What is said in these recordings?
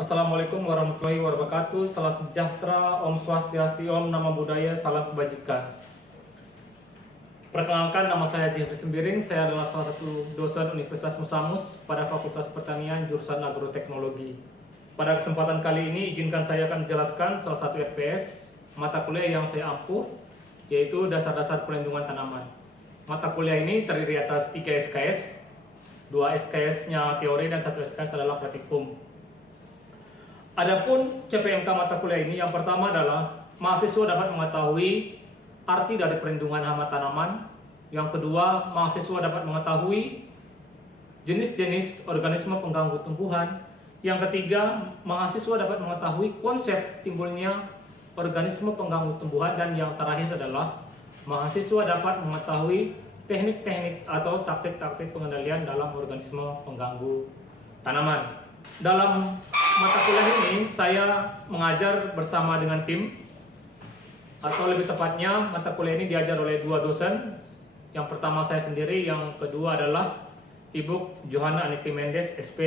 Assalamualaikum warahmatullahi wabarakatuh. Salam sejahtera, Om Swastiastu, Om Namo Buddhaya, salam kebajikan. Perkenalkan, nama saya Jeffrey Sembiring. Saya adalah salah satu dosen Universitas Musamus pada Fakultas Pertanian jurusan Agroteknologi. Pada kesempatan kali ini, izinkan saya akan menjelaskan salah satu RPS mata kuliah yang saya ampuh, yaitu dasar-dasar perlindungan tanaman. Mata kuliah ini terdiri atas 3 SKS, 2 SKS-nya teori dan 1 SKS adalah praktikum. Adapun CPMK mata kuliah ini, yang pertama adalah mahasiswa dapat mengetahui arti dari perlindungan hama tanaman. Yang kedua, mahasiswa dapat mengetahui jenis-jenis organisme pengganggu tumbuhan. Yang ketiga, mahasiswa dapat mengetahui konsep timbulnya organisme pengganggu tumbuhan. Dan yang terakhir adalah mahasiswa dapat mengetahui teknik-teknik atau taktik-taktik pengendalian dalam organisme pengganggu tanaman. Dalam mata kuliah ini saya mengajar bersama dengan tim, atau lebih tepatnya mata kuliah ini diajar oleh 2 dosen. Yang pertama saya sendiri, yang kedua adalah Ibu Johanna Aniki Mendes, SP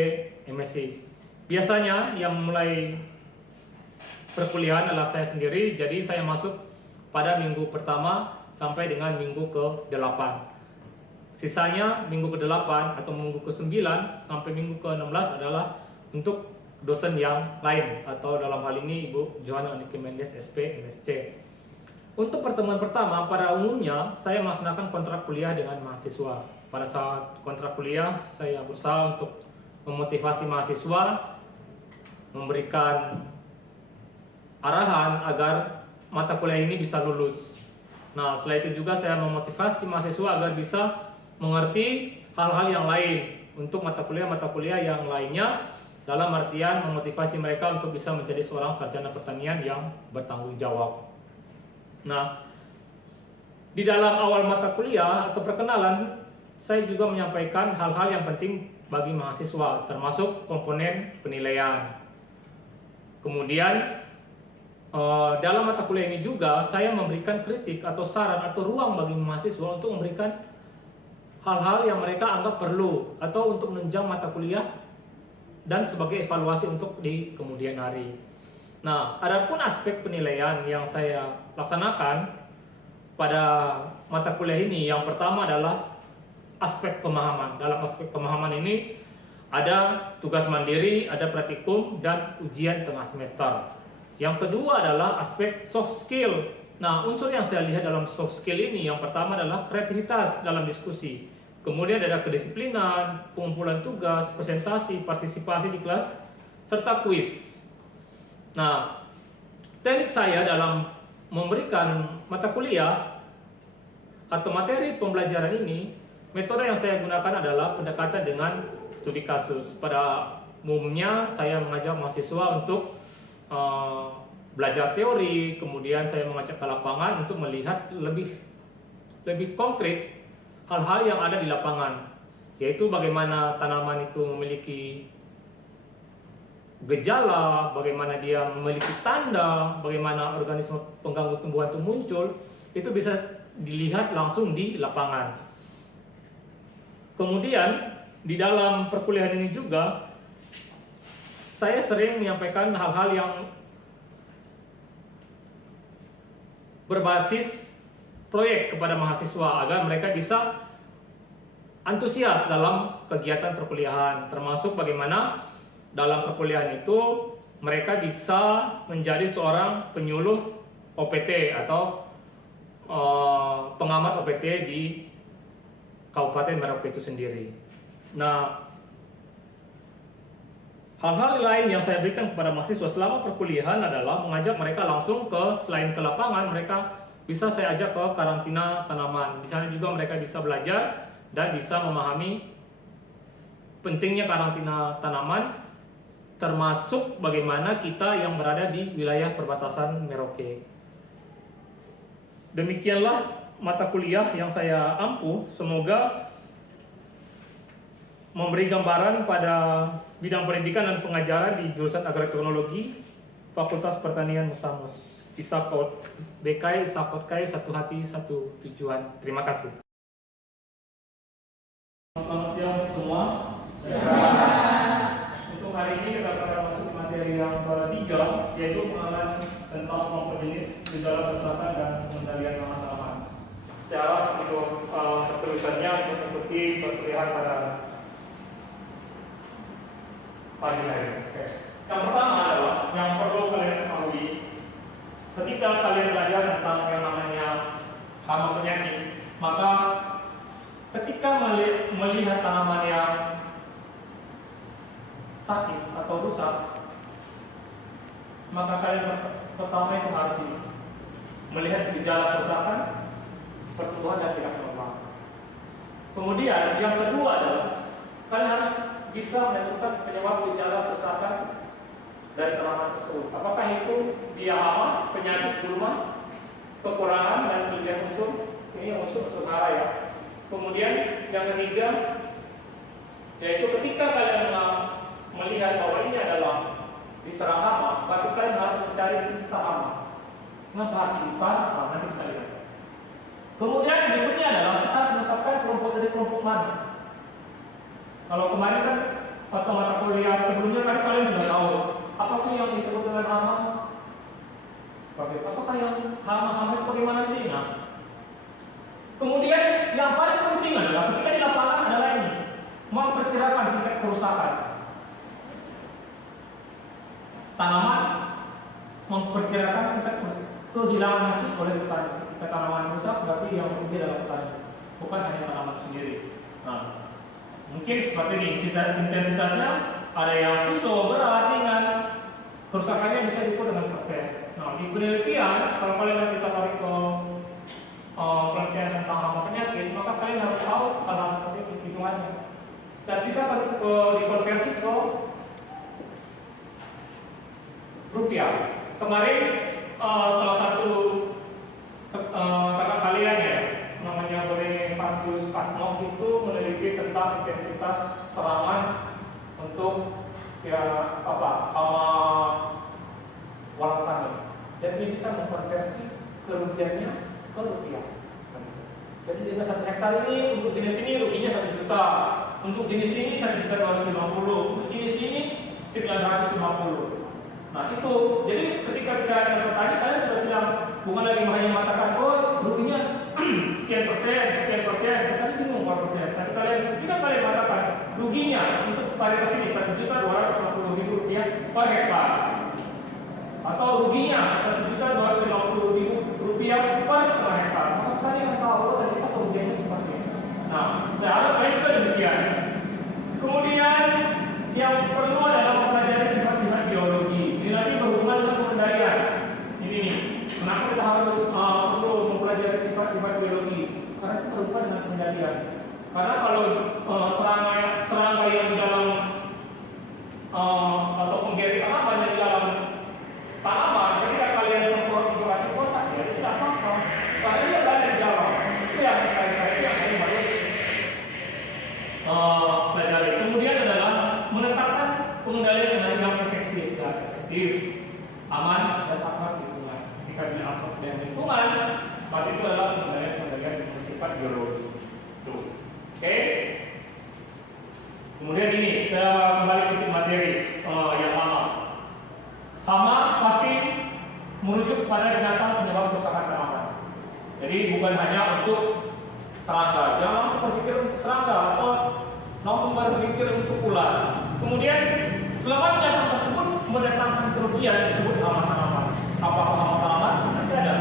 MSc. Biasanya yang mulai perkuliahan adalah saya sendiri, jadi saya masuk pada minggu pertama sampai dengan minggu ke-8. Sisanya minggu ke-8 atau minggu ke-9 sampai minggu ke-16 adalah untuk dosen yang lain, atau dalam hal ini Ibu Johanna Aniki Mendes, SP MSc. Untuk pertemuan pertama, pada umumnya saya melaksanakan kontrak kuliah dengan mahasiswa. Pada saat kontrak kuliah, saya berusaha untuk memotivasi mahasiswa, memberikan arahan agar mata kuliah ini bisa lulus. Nah, setelah itu juga saya memotivasi mahasiswa agar bisa mengerti hal-hal yang lain untuk mata kuliah yang lainnya, dalam artian memotivasi mereka untuk bisa menjadi seorang sarjana pertanian yang bertanggung jawab. Nah, di dalam awal mata kuliah atau perkenalan, saya juga menyampaikan hal-hal yang penting bagi mahasiswa, termasuk komponen penilaian. Kemudian dalam mata kuliah ini juga saya memberikan kritik atau saran atau ruang bagi mahasiswa untuk memberikan hal-hal yang mereka anggap perlu atau untuk menunjang mata kuliah dan sebagai evaluasi untuk di kemudian hari. Nah, adapun aspek penilaian yang saya laksanakan pada mata kuliah ini, yang pertama adalah aspek pemahaman. Dalam aspek pemahaman ini ada tugas mandiri, ada praktikum, dan ujian tengah semester. Yang kedua adalah aspek soft skill. Nah, unsur yang saya lihat dalam soft skill ini, yang pertama adalah kreativitas dalam diskusi. Kemudian ada kedisiplinan, pengumpulan tugas, presentasi, partisipasi di kelas, serta kuis. Nah, teknik saya dalam memberikan mata kuliah atau materi pembelajaran ini, metode yang saya gunakan adalah pendekatan dengan studi kasus. Pada umumnya saya mengajak mahasiswa untuk belajar teori, kemudian saya mengajak ke lapangan untuk melihat lebih konkret hal-hal yang ada di lapangan, yaitu bagaimana tanaman itu memiliki gejala, bagaimana dia memiliki tanda, bagaimana organisme pengganggu tumbuhan itu muncul, itu bisa dilihat langsung di lapangan. Kemudian di dalam perkuliahan ini juga saya sering menyampaikan hal-hal yang berbasis proyek kepada mahasiswa agar mereka bisa antusias dalam kegiatan perkuliahan, termasuk bagaimana dalam perkuliahan itu mereka bisa menjadi seorang penyuluh OPT atau pengamat OPT di Kabupaten Merauke itu sendiri. Nah, hal-hal lain yang saya berikan kepada mahasiswa selama perkuliahan adalah mengajak mereka langsung selain ke lapangan, mereka bisa saya ajak ke karantina tanaman. Di sana juga mereka bisa belajar dan bisa memahami pentingnya karantina tanaman, termasuk bagaimana kita yang berada di wilayah perbatasan Merauke. Demikianlah mata kuliah yang saya ampuh. Semoga memberi gambaran pada bidang pendidikan dan pengajaran di jurusan Agroteknologi Fakultas Pertanian Musamus. Isakot BKI, Isakot KAI, satu hati, satu tujuan. Terima kasih. Selamat siang semua. Untuk hari ini kita akan masuk materi materi yang ketiga, yaitu pengenalan tentang kelompok jenis, gejala, kerusakan, dan pengendalian hama-tanaman. Secara untuk keseriusannya untuk mengikuti perkuliahan pada pagi hari. Oke. Yang pertama adalah yang perlu kalian ketahui ketika kalian belajar tentang yang namanya hama penyakit, maka ketika melihat tanaman yang sakit atau rusak, maka kalian pertama itu harus melihat gejala kerusakan, pertumbuhan yang tidak normal. Kemudian yang kedua adalah kalian harus bisa menentukan penyebab gejala kerusakan dari tanaman tersebut. Apakah itu dia hama, penyakit gulma, kekurangan dan kelebihan unsur, ini unsur hara ya. Kemudian yang ketiga yaitu ketika kalian melihat bahwa ini adalah diserang hama, berarti kalian harus mencari penista hama. Kenapa harus diserang? Nanti kita lihat. Kemudian berikutnya adalah kita harus menetapkan kelompok dari kelompok mana. Kalau kemarin kan atau mata kuliah sebelumnya kan kalian sudah tahu apa sih yang disebut dengan hama? Seperti apakah yang hama-hama itu bagaimana sih? Nah, kemudian yang paling penting adalah ketika di lapangan adalah ini memperkirakan tingkat kerusakan tanaman, memperkirakan tingkat kehilangan hasil oleh petani. Ketika tanaman rusak berarti yang merugi adalah petani, bukan hanya tanaman sendiri. Nah, mungkin seperti ini intensitasnya ada yang kusut, berat, ringan, kerusakannya bisa diukur dengan persen. Nah, di penelitian kalau kalian nanti tertarik ke penelitian tentang hama penyakit, maka kalian harus tahu hal-hal seperti itu hitungannya dan bisa dikonversi ke rupiah. Kemarin salah satu kakak kalian ya, namanya Bonifasius Patmos itu meneliti tentang intensitas serangan untuk hama walangsani, dan dia bisa mengkonversi kerugiannya ke rupiah. Jadi dengan 1 hektar ini untuk jenis ini ruginya 1 juta, untuk jenis ini 1.250.000, untuk jenis ini 950. Nah itu, jadi ketika bicara dengan petani, kalian sudah bilang bukan lagi hanya mengatakan ruginya sekian persen, tadi bingung berapa persen. Tapi ketika kalian mengatakan ruginya untuk varietas ini 1.250.000 rupiah per hektar, atau ruginya 1.250.000 rupiah per setengah hektar, maka kalian akan tahu ternyata kerugiannya seperti itu. Nah, seharap kalian juga demikian. Kemudian yang perlu adalah mempelajari sifat-sifat biologi. Ini lagi berhubungan dengan pengendalian. Ini nih, kenapa kita harus perlu mempelajari sifat-sifat biologi? Karena itu berhubungan dengan pengendalian. Karena kalau serangga yang di dalam atau penggeri tanaman yang di dalam tanaman, ketika kalian semprot untuk racun kotak, ya tidak apa-apa. Karena dia berada di dalam. Itu yang saya kalian harus pelajari. Kemudian adalah menetapkan pengendalian yang efektif, aman dan akrab lingkungan. Ketika bilang akrab dan lingkungan, berarti itu adalah pengendalian yang bersifat biologi. Tuh, oke. Kemudian ini saya kembali sedikit materi yang hama. Hama pasti merujuk pada binatang penyebab kerusakan tanaman. Jadi bukan hanya untuk serangga. Jangan langsung berpikir untuk serangga atau langsung berpikir untuk ular. Kemudian selama binatang tersebut mendatangkan kerugian disebut hama tanaman. Apakah hama tanaman? Nanti ada.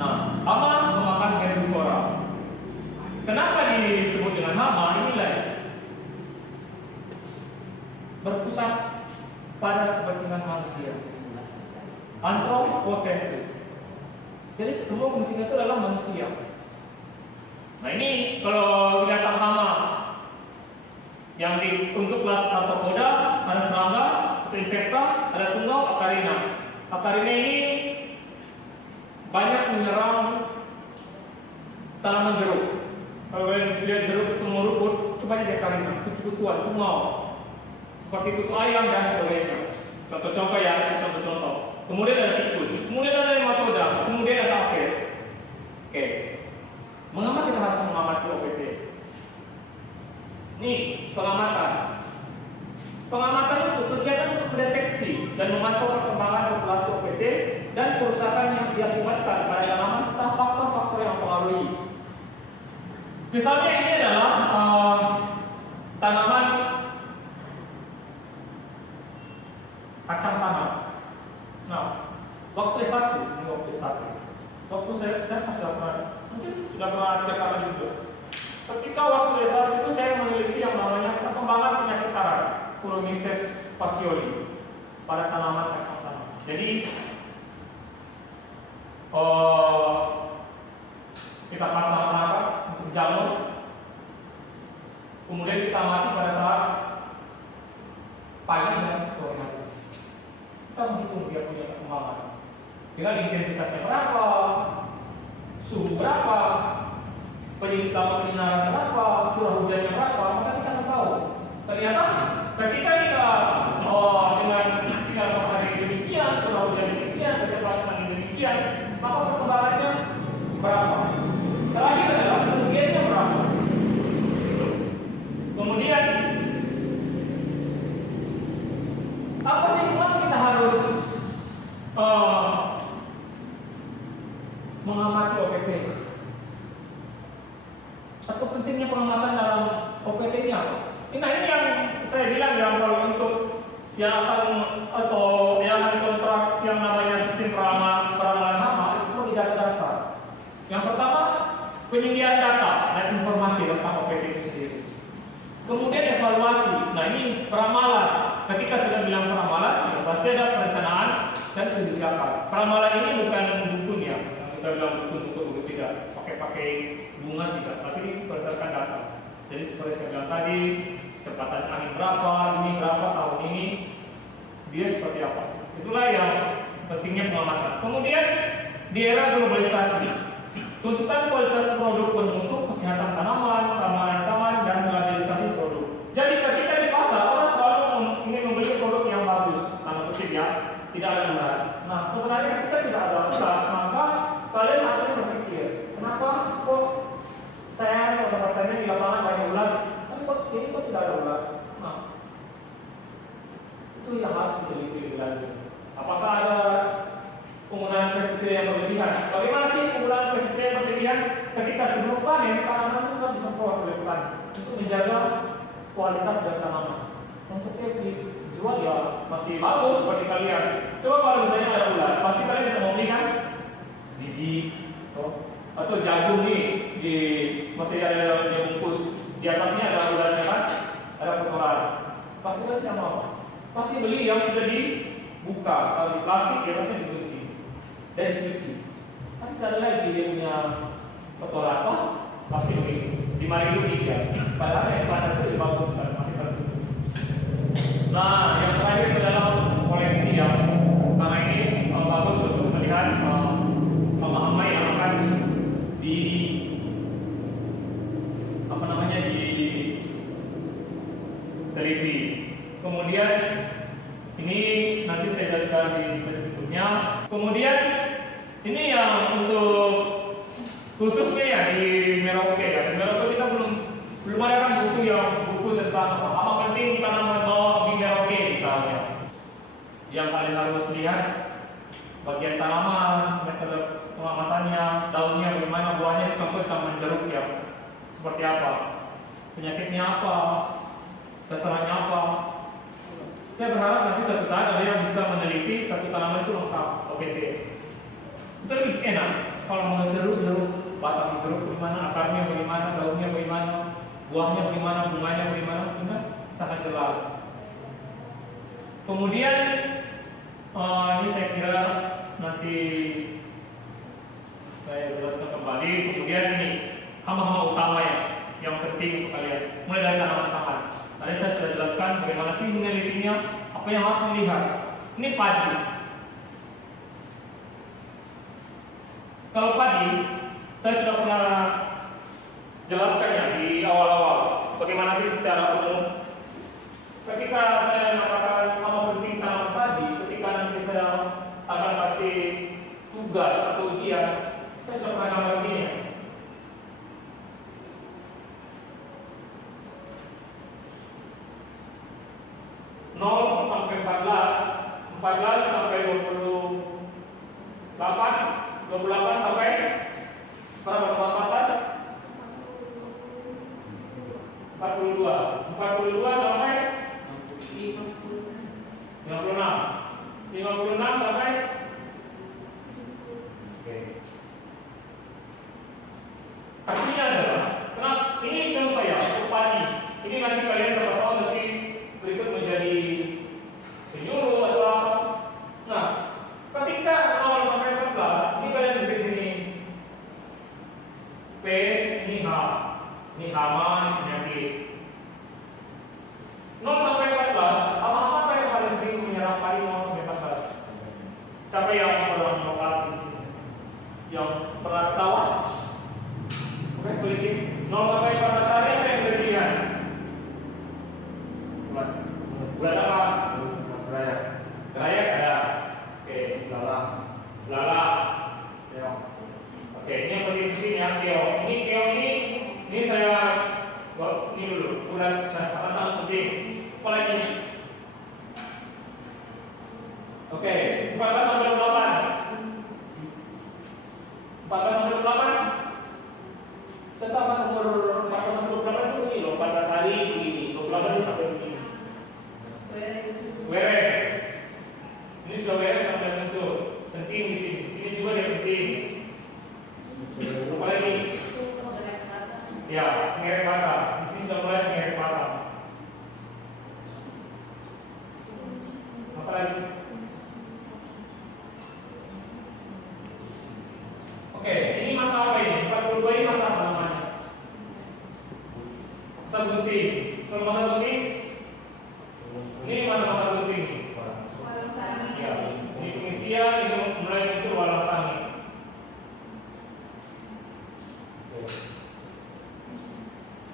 Nah, hama memakan herbivora. Kenapa disebut dengan hama? Inilah berpusat pada kepentingan manusia. Antroposentris. Jadi semua kepentingan itu adalah manusia. Nah ini kalau binatang hama yang untuk kelas arthropoda, ada serangga, atau insekta, ada tungau, akarina. Akarina ini banyak menyerang tanaman jeruk. Kalau kalian lihat jeruk itu meruput, coba aja akarina, kutu-kutuan, tungau, seperti kutu ayam dan sebagainya. Contoh-contoh ya, contoh-contoh. Kemudian ada tikus, kemudian ada nematoda, kemudian ada aphes. Oke. Mengapa kita harus mengamati OPT? Nih, pengamatan. Pengamatan itu kegiatan untuk mendeteksi dan memantau perkembangan populasi OPT dan kerusakan yang diakibatkan pada tanaman serta faktor-faktor yang mempengaruhi. Misalnya ini adalah tanaman kacang tanah. Nah, waktu S1, ini waktu S1. Waktu saya sudah pernah, mungkin sudah pernah ceritakan juga. Ketika waktu S1 itu saya meneliti yang namanya perkembangan penyakit karat, Pulonisis fascioli pada tanaman kacang tanah. Jadi kita pasang perangkap untuk jalur, kemudian kita amati pada saat pagi dan sore hari. Kita menghitung dia punya perkembangan dengan intensitasnya berapa, suhu berapa, penyinaran berapa, curah hujannya berapa, maka kita akan tahu. Ternyata ketika kita dengan sinar matahari demikian, curah hujan demikian, kecepatan demikian, maka perkembangannya berapa? Terakhir adalah kerugiannya berapa? Kemudian apa sih kenapa kita harus mengamati OPT? Atau pentingnya pengamatan dalam OPT ini apa? Nah, ini yang saya bilang ya, kalau untuk yang akan atau yang akan kontrak yang namanya sistem peramalan hama itu semua di data dasar. Yang pertama, penyediaan data dan informasi tentang OPT itu sendiri. Kemudian evaluasi. Nah, ini peramalan. Ketika sudah bilang peramalan, ya pasti ada perencanaan dan kebijakan. Peramalan ini bukan bukunya, yang kita bilang buku tidak pakai bunga tidak, tapi ini berdasarkan data. Jadi seperti saya bilang tadi, kecepatan angin berapa, ini berapa tahun ini, dia seperti apa. Itulah yang pentingnya pengamatan. Kemudian di era globalisasi, tuntutan kualitas produk bermutu, kesehatan tanaman, keamanan tanaman, dan labellisasi produk. Jadi ketika di pasar orang selalu ingin membeli produk yang bagus, tanda kutip ya, tidak ada ular. Nah, sebenarnya ketika tidak ada ular, maka kalian harus berpikir, kenapa kok saya mendapatkannya di lapangan banyak ular, tapi kok ini kok tidak ada ular? Nah, itu yang harus diteliti lebih lanjut. Apakah ada penggunaan pestisida yang berlebihan? Bagaimana sih penggunaan pestisida yang berlebihan? Ketika sebelum panen, tanaman itu sudah disemprot oleh petani untuk menjaga kualitas dari tanaman. Untuknya dijual ya masih bagus bagi kalian. Coba kalau misalnya ada ular, pasti kalian tidak mau beli kan? Biji atau jagung nih masih ada dibungkus, di atasnya ada ularnya kan? Ada kotoran. Pasti kalian tidak mau. Pasti beli yang sudah dibuka, kalau di plastik di atasnya digunting dan dicuci. Kan tidak ada lagi dia punya kotoran, pasti begitu. 5.000 ya. Padahal yang pasar itu bagus kan, masih tertutup. Nah, yang terakhir itu adalah koleksi yang karena ini bagus untuk melihat hama-hama yang akan diteliti. Kemudian ini nanti saya jelaskan di slide berikutnya. Kemudian ini yang untuk khususnya ya di Merauke ya. Di Merauke kita belum ada kan buku tentang apa penting tanaman bawah di Merauke misalnya. Yang kalian harus lihat bagian tanaman, metode pengamatannya, daunnya bagaimana, buahnya, contoh taman jeruk ya. Seperti apa? Penyakitnya apa? Dasarnya apa? Saya berharap nanti suatu saat ada yang bisa meneliti satu tanaman itu lengkap OPT. Itu lebih enak kalau mau jeruk, batang jeruk bagaimana, akarnya bagaimana, daunnya bagaimana, buahnya bagaimana, bunganya bagaimana, sehingga sangat jelas. Kemudian ini saya kira nanti saya jelaskan kembali. Kemudian ini hama-hama utama yang penting untuk kalian, mulai dari tanaman-tanaman. Tadi saya sudah jelaskan bagaimana sih menelitinya, apa yang harus dilihat. Ini padi. Kalau padi, saya sudah pernah jelaskan ya di awal-awal bagaimana sih secara umum. Ketika saya mengatakan apa penting tanaman padi, ketika nanti saya akan kasih tugas atau ujian, saya sudah pernah gambar begini. 0 sampai 14, 14 14 sampai 28, 28 sampai berapa? 42, 42 sampai 56, 56 sampai artinya adalah, kenapa ini contoh ya, padi. Ini nanti kalian siapa tahu nanti berikut menjadi penyuluh atau apa. Nah, ketika 0 sampai 14, ini kalian bikin sini P, ini H, ini hama, ini penyakit. 0 sampai 14, hama-hama apa yang paling sering menyerang padi 0 sampai 14? Siapa yang pernah lokasi di sini? Yang pernah ke sawah? Oke, sedikit. 0 sampai 14 hari apa yang bisa dilihat? Bulan apa? Raya. Raya ada. Oke. Lala. Oke, ini yang penting yang keong. Ini saya ini dulu. Bulan sangat penting. Apa lagi? Oke, 14 sampai 28. 14 sampai 28. Tetap umur 14 sampai 28 itu ini loh, 14 hari begini, 28 itu sampai begini. Were. Ini sudah were sampai muncul. Penting di sini. Sini juga dia penting. Apa lagi? Ya, pengerek mata. Di sini sudah mulai pengerek mata. Apa lagi? Oke, ini masa apa ini? 42 ini masa apa namanya? Masa gunting. Kalau masa gunting, ini masa-masa gunting. Ya, ini pengisian, ini mulai muncul walang sangit.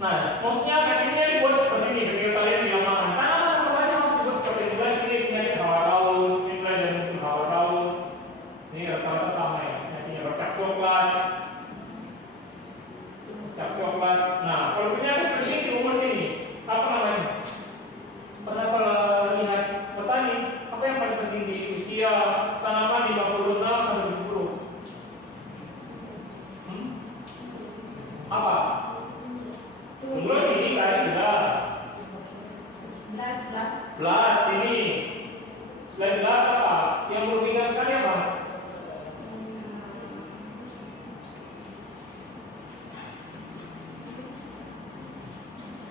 Nah, maksudnya kakinya dibuat seperti ini. Ketika kalian bilang makan tanaman apa saja harus dibuat seperti ini. Mulai sini penyakit hawa laut, ini mulai dari muncul hawa laut. Ini rata-rata sama ya. Penyakitnya bercak coklat. Cap coklat. Nah, kalau penyakit ini di umur sini, apa namanya? Pernah kalau lihat petani, apa yang paling penting di usia tanaman di 56 sampai 70? Apa? Umur sini kayak sudah. Belas sini. Selain belas apa? Yang merugikan sekali apa?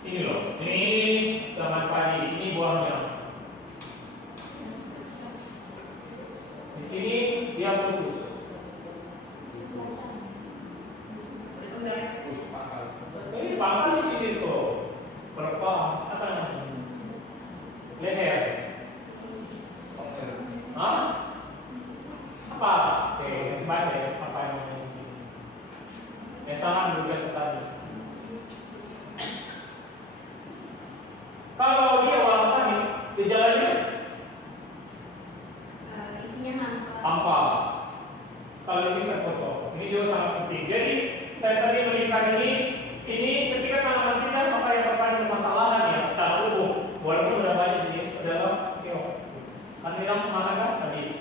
Ini loh, ini taman padi, ini buahnya. Di sini dia putus. Ini pangkal di sini tuh, berapa? Apa namanya? Leher. Hah? Apa? Oke, baca ya apa yang namanya di sini. Yang sama juga tadi. Kalau dia walang sangit, gejalanya isinya hampa. Kalau ini terpotong, ini juga sangat penting. Jadi saya tadi melihat ini ketika tanaman kita apa yang terkait permasalahan ya secara umum, walaupun sudah banyak jenis adalah keong. Kan kita langsung mengatakan habis.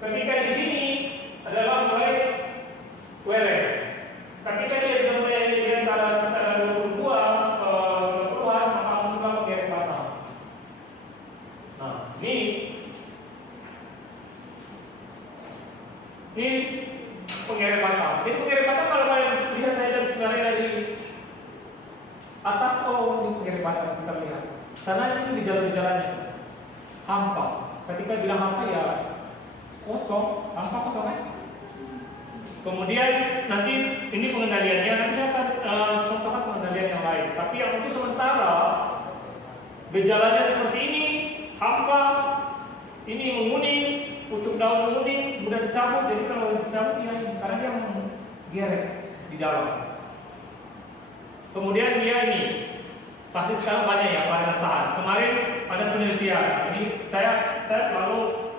Ketika di sini adalah mulai were. Ketika dia sudah mulai di antara sekitar 22 keluar, maka muncullah pengerek batang. Nah, ini pengerek batang. Jadi pengerek batang kalau kalian lihat saya dari sebenarnya dari atas, oh ini pengerek batang bisa terlihat. Karena ini gejala-gejalanya hampa. Ketika bilang hampa ya kosong, hampa kosong kan? Kemudian nanti ini pengendaliannya, nanti saya akan contohkan pengendalian yang lain. Tapi yang untuk sementara gejalanya seperti ini, hampa, ini menguning, pucuk daun menguning, mudah dicabut. Jadi kalau dicabut ya ini, karena dia menggerek di dalam. Kemudian dia ini, pasti sekarang banyak ya varian tahan. Kemarin ada penelitian. Ini saya selalu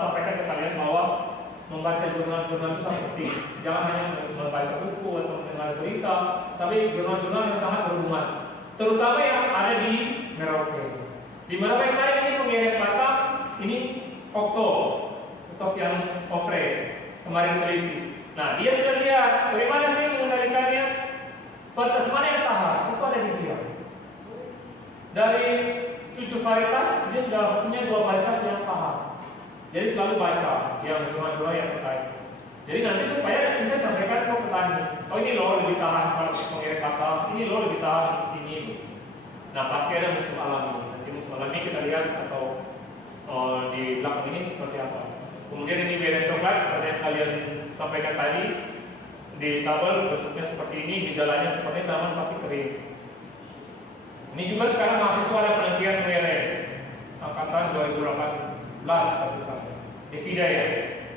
sampaikan ke kalian bahwa membaca jurnal-jurnal itu sangat penting. Jangan hanya membaca buku atau mendengar berita, tapi jurnal-jurnal yang sangat berhubungan. Terutama yang ada di Merauke. Di Merauke kemarin ini pengerek batang, ini Octavianus Ofre kemarin teliti. Nah, dia sudah lihat bagaimana sih mengendalikannya, varietas mana yang tahan, itu ada di dia. Dari 7 varietas, dia sudah punya 2 varietas yang tahan. Jadi selalu baca yang jurnal-jurnal yang terkait. Jadi nanti supaya bisa sampaikan ke petani, oh ini loh lebih tahan kalau mengirim kata, ini loh lebih tahan untuk ini. Nah, pasti ada musuh alami. Nanti musuh alami kita lihat atau di belakang ini seperti apa. Kemudian ini beren coklat seperti yang kalian sampaikan tadi, di tabel bentuknya seperti ini, gejalanya seperti tanaman pasti kering. Ini juga sekarang mahasiswa ada penelitian beren angkatan 2018 Devida ya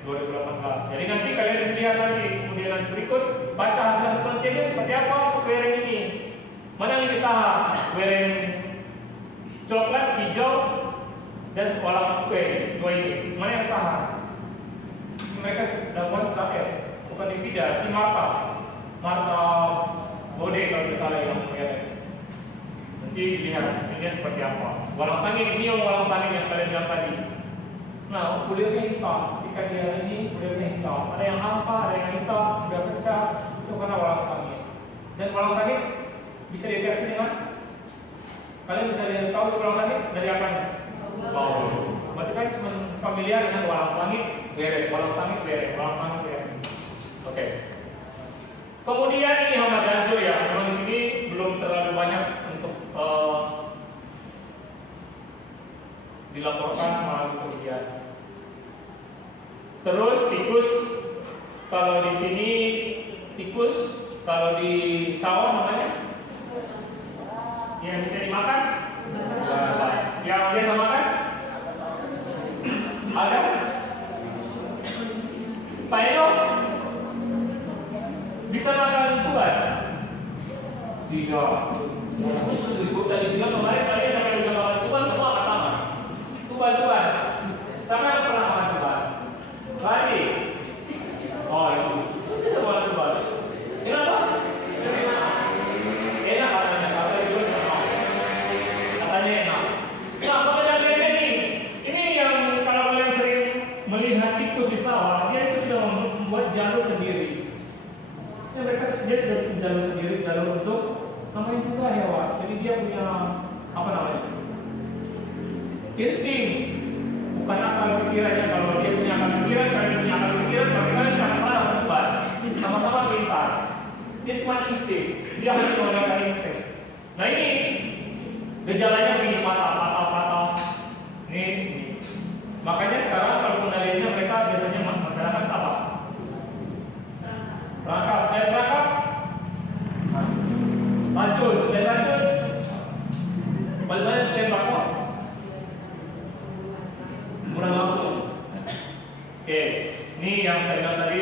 2018. Jadi nanti kalian lihat nanti kemudian berikut baca hasil penelitiannya seperti apa untuk beren ini. Mana yang usaha beren coklat, hijau, dan sekolah kue dua ini mana yang tahan? Mereka dapat strategi bukan Devida, si Marta Bode kalau misalnya yang melihat. Nanti lihat hasilnya seperti apa. Walang sangit ini yang walang sangit yang kalian bilang tadi. Nah, kulitnya hitam. Ketika dia ini kulitnya hitam. Ada yang hampa, ada yang hitam, udah pecah. Itu karena walang sangit. Dan walang sangit bisa dideteksi dengan kalian bisa tahu walang sangit dari apa? Bau. Berarti kan cuma familiar dengan walang sangit, beret, walang sangit, beret, walang sangit, beret. Oke. Kemudian ini hama ganjur ya. Memang di sini belum terlalu banyak untuk dilaporkan melalui kemudian. Terus tikus, kalau di sini tikus, kalau di sawah namanya yang bisa dimakan, yang biasa makan ada Paeno bisa makan tuan? Tidak. Ibu tadi bilang kemarin tadi saya bisa makan tuan semua pertama. Tuan. Sama yang pernah makan tuan. Lagi. Oh itu bisa makan tuan. Kenapa? Enak katanya. Katanya enak. Nah, pekerjaan ini. Ini yang kalau kalian sering melihat tikus di sawah, dia itu sudah membuat jalur sendiri. Dia sudah bikin jalur sendiri, jalur untuk namanya juga hewan. Jadi dia punya apa namanya? Insting. Bukan akal pikirannya. Kalau dia punya akal pikiran, kalian punya akal pikiran, kalian akan pernah berubah. Sama-sama pintar. Dia cuma insting. Dia hanya menggunakan insting. Nah ini gejalanya begini patah. Ini. Makanya sekarang kalau pengendaliannya mereka biasanya masyarakat apa? Perangkap, saya perangkap. Racun, saya racun. Bagaimana tembak kok? Kurang langsung. Oke, ini yang saya bilang tadi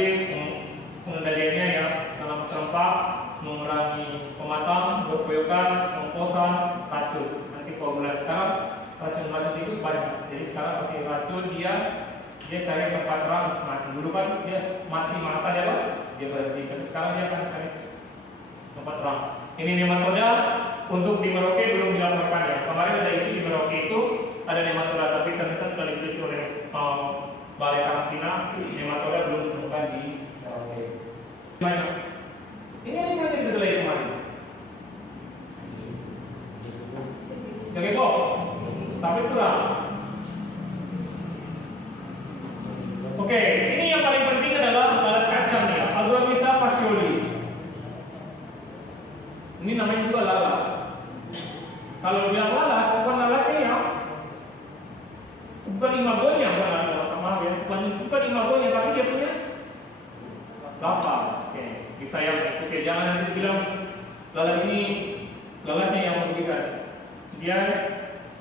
pengendaliannya ya dalam serempak, mengurangi pematang, berpoyokan, pengkosan, racun. Nanti kalau bulan sekarang racun tikus banyak. Jadi sekarang pasti racun dia cari tempat terang mati. Dulu kan dia mati masa dia berhenti. Tapi sekarang dia akan cari tempat terang. Ini nematoda untuk di Merauke belum dilaporkan ya. Kemarin ada isu di Merauke itu ada nematoda, tapi ternyata sudah diteliti oleh Balai Karantina. Nematoda belum ditemukan di Merauke. Gimana? Ini yang kita delay kemarin. Jadi kok, tapi kurang. Oke, ini yang paling penting adalah alat kacang ya, Agromyza fascioli. Ini namanya juga lalat. Kalau dia lalat, bukan lalatnya ya, bukan imagonya, bukan lalat sama ya, bukan imagonya, tapi dia punya larva. Oke, bisa ya. Oke, jangan nanti bilang lalat ini lalatnya yang merugikan. Dia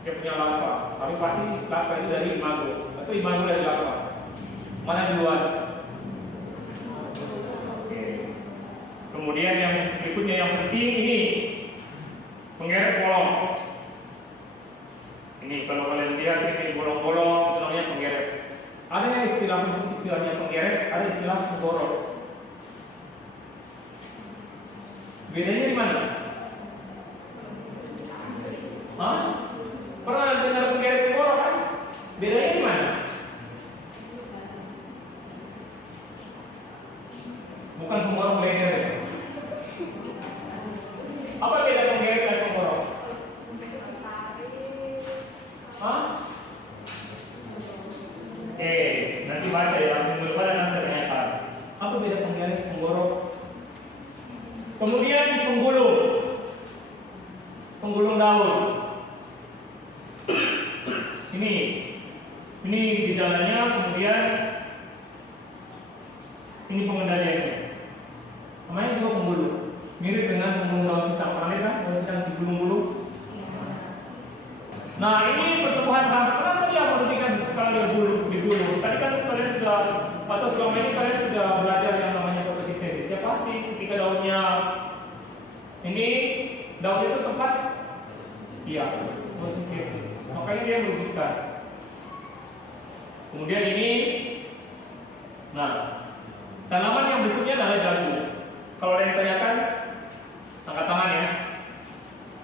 punya larva, tapi pasti larva itu dari imago atau imago dari larva. Mana duluan? Oke. Kemudian yang berikutnya yang penting ini penggeret bolong. Ini kalau kalian lihat ini bolong-bolong itu namanya penggeret. Ada istilahnya penggeret, ada istilah penggorok. Bedanya di mana? Hah? Pernah dengar penggeret penggorok kan? Bedanya di mana? Hah? Oke, nanti baca ya. Minggu depan akan saya tanyakan. Apa beda penggerek penggorok? Kemudian penggulung. Penggulung daun. Ini gejalanya, kemudian ini pengendaliannya. Namanya juga penggulung. Mirip dengan penggulung daun pisang. Pernah lihat kan? Daun pisang digulung-gulung. Nah, ini pertumbuhan tanaman. Kenapa dia merugikan sekali digulung? Tadi kan kalian sudah, atau selama ini kalian sudah belajar yang namanya fotosintesis. Ya pasti ketika daunnya ini daun itu tempat, iya, fotosintesis. Makanya dia merugikan. Kemudian ini, nah, tanaman yang berikutnya adalah jagung. Kalau ada yang tanyakan, angkat tangan ya.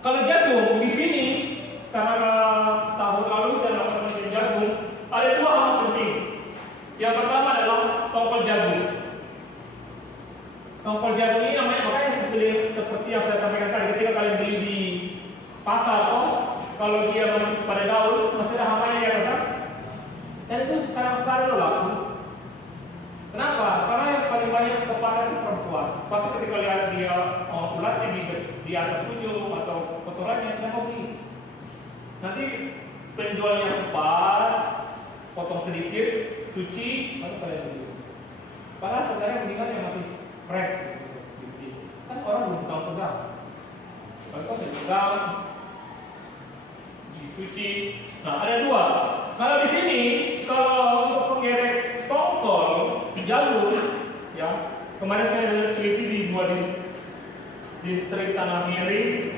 Kalau jagung di sini, karena tahun lalu saya lakukan jagung, ada dua hal penting. Yang pertama adalah tongkol jagung. Tongkol jagung ini namanya, makanya seperti yang saya sampaikan tadi, ketika kalian beli di pasar, kalau dia masih pada daun, masih ada hambanya ya kan? Dan itu sekarang loh laku. Kenapa? Karena yang paling banyak ke pasar itu perempuan. Pasti ketika lihat dia ulatnya di atas ujung atau kotorannya, dia mau beli. Nanti penjualnya kupas, potong sedikit, cuci, lalu kalian beli. Padahal sebenarnya mendingan yang masih fresh. Kan orang belum pegang. Kalau saya pegang, dicuci. Nah, ada dua. Kalau di sini, kalau untuk penggerek tongkol jagung, ya kemarin saya teliti di dua distrik Tanah Miring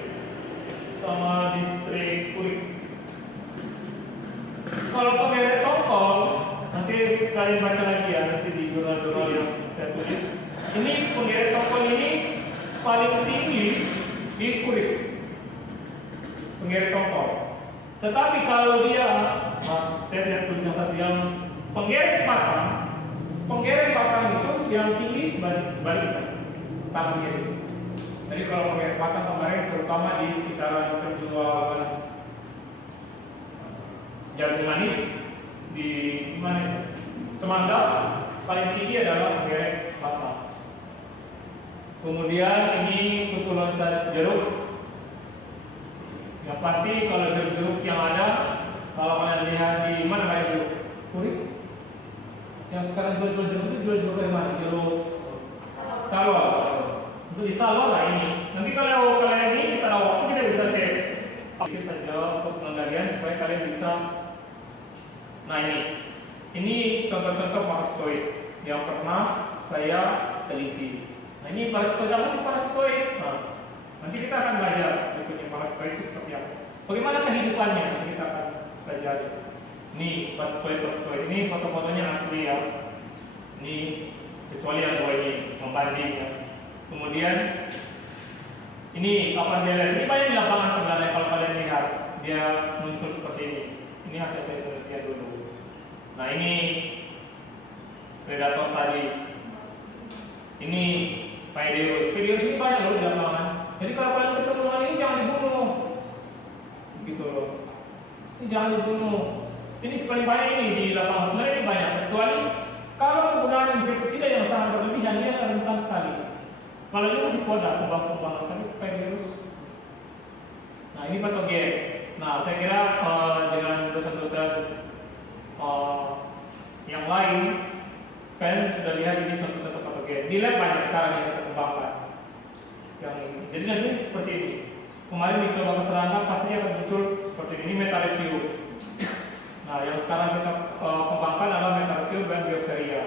sama distrik Kurik. Kalau penggerek tongkol, nanti kalian baca lagi ya, nanti di jurnal-jurnal yang saya tulis. Ini penggerek tongkol ini paling tinggi di Kurik. Penggerek tongkol. Tetapi kalau dia, saya lihat tulis yang satu yang penggerek batang itu yang tinggi sebaliknya, tangan kiri. Jadi kalau penggerek batang kemarin, terutama di sekitaran penjual jagung manis di mana itu? Semangga, paling tinggi adalah penggerek batang. Kemudian ini kutu loncat jeruk. Yang pasti kalau jeruk yang ada, kalau kalian lihat di mana kayak jeruk Kurik, yang sekarang jual jeruk itu jual dari mana? Jeruk Salwa. Untuk di Salwa lah ini. Nanti kalau kalian ini kita ada waktu kita bisa cek. Sedikit saja untuk pengendalian supaya kalian bisa. Nah ini contoh-contoh parasitoid yang pernah saya teliti. Nah ini parasitoid apa sih parasitoid? Nah, nanti kita akan belajar berikutnya parasitoid itu seperti apa. Bagaimana kehidupannya nanti kita akan belajar. Ini parasitoid ini foto-fotonya asli ya. Ini kecuali yang dua ini membanding ya. Kemudian ini apa dia lihat? Ini banyak di lapangan sebenarnya kalau kalian lihat dia muncul seperti ini. Ini hasil saya penelitian dulu. Nah ini predator tadi. Ini Paideus. Paideus ini banyak loh di lapangan. Jadi kalau kalian ketemu dengan ini jangan dibunuh. Begitu loh. Ini jangan dibunuh. Ini paling banyak ini di lapangan. Sebenarnya ini banyak. Kecuali kalau penggunaan insektisida yang sangat berlebihan dia rentan sekali. Kalau ini masih kuat kembang-kembangan, tapi Paideus. Nah ini patogen. Nah saya kira dengan dosen-dosen yang lain, kalian sudah lihat ini contoh-contoh patogen. Di lab banyak sekarang yang kita kembangkan. Yang ini. Jadi nanti seperti ini. Kemarin dicoba keserangga pastinya akan muncul seperti ini Metarhizium. Nah yang sekarang kita kembangkan adalah Metarhizium dan Biopteria.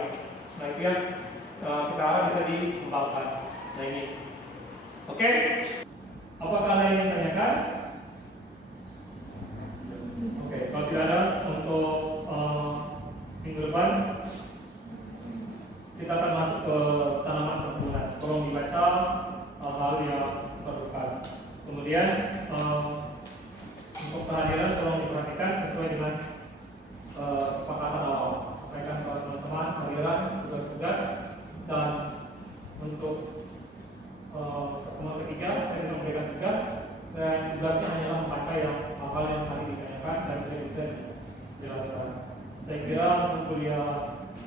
Nah itu yang kita harap bisa dikembangkan. Nah ini. Oke. Apakah kalian yang tanyakan? Oke. Kalau tidak ada untuk minggu depan kita akan masuk ke tanaman perkebunan. Tolong dibaca hal-hal yang diperlukan. Kemudian untuk kehadiran tolong diperhatikan sesuai dengan kesepakatan awal. Sampaikan kepada teman-teman kehadiran tugas-tugas dan untuk pertemuan ketiga saya memberikan tugas dan tugasnya hanyalah membaca yang hal-hal yang tadi ditanyakan. tanyakan dan tidak bisa dijelaskan. Saya kira untuk kuliah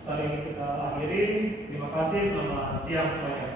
saling kita akhiri. Terima kasih, selamat siang semuanya.